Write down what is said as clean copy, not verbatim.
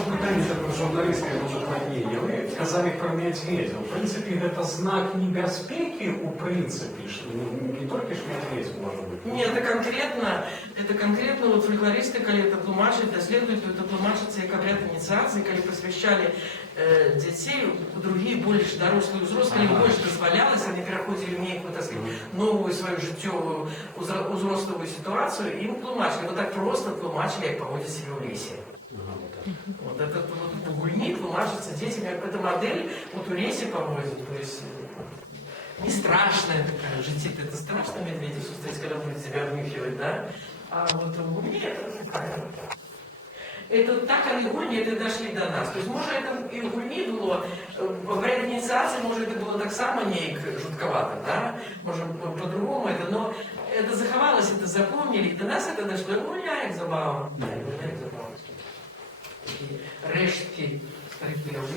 питання про журналістське уплотнення. Ви казали про медведя. В принципе, это знак небезпеки, у принципе, что не только ж медведь может быть. Нет, это конкретно вот фольклористы, когда это тлумачат, доследуют, то это тлумачится как обряд инициации, когда посвящали детей, другие больше дорослые, взрослые, больше дозволялось, они переходили в некую, так сказать, новую свою життєву, узростовую ситуацию, и им тлумачили. Вот так просто тлумачили, как поводят себя в лесе. Вот этот вот гульник тлумачится детям, как эта модель вот в лесе поводит, то есть не страшная такая житие, это страшно медведя встретить, когда будет себя обнюхивать, да? А вот в гульне это такая. Это так, они гульни, это дошли до нас. То есть, может, это и в гульні было, во время инициации, может, это было так само нейк жутковато, да? Может, по-другому это, но это заховалось, это запомнили, и до нас это дошло, и гульня, як забава. Такие рештки старых переулков.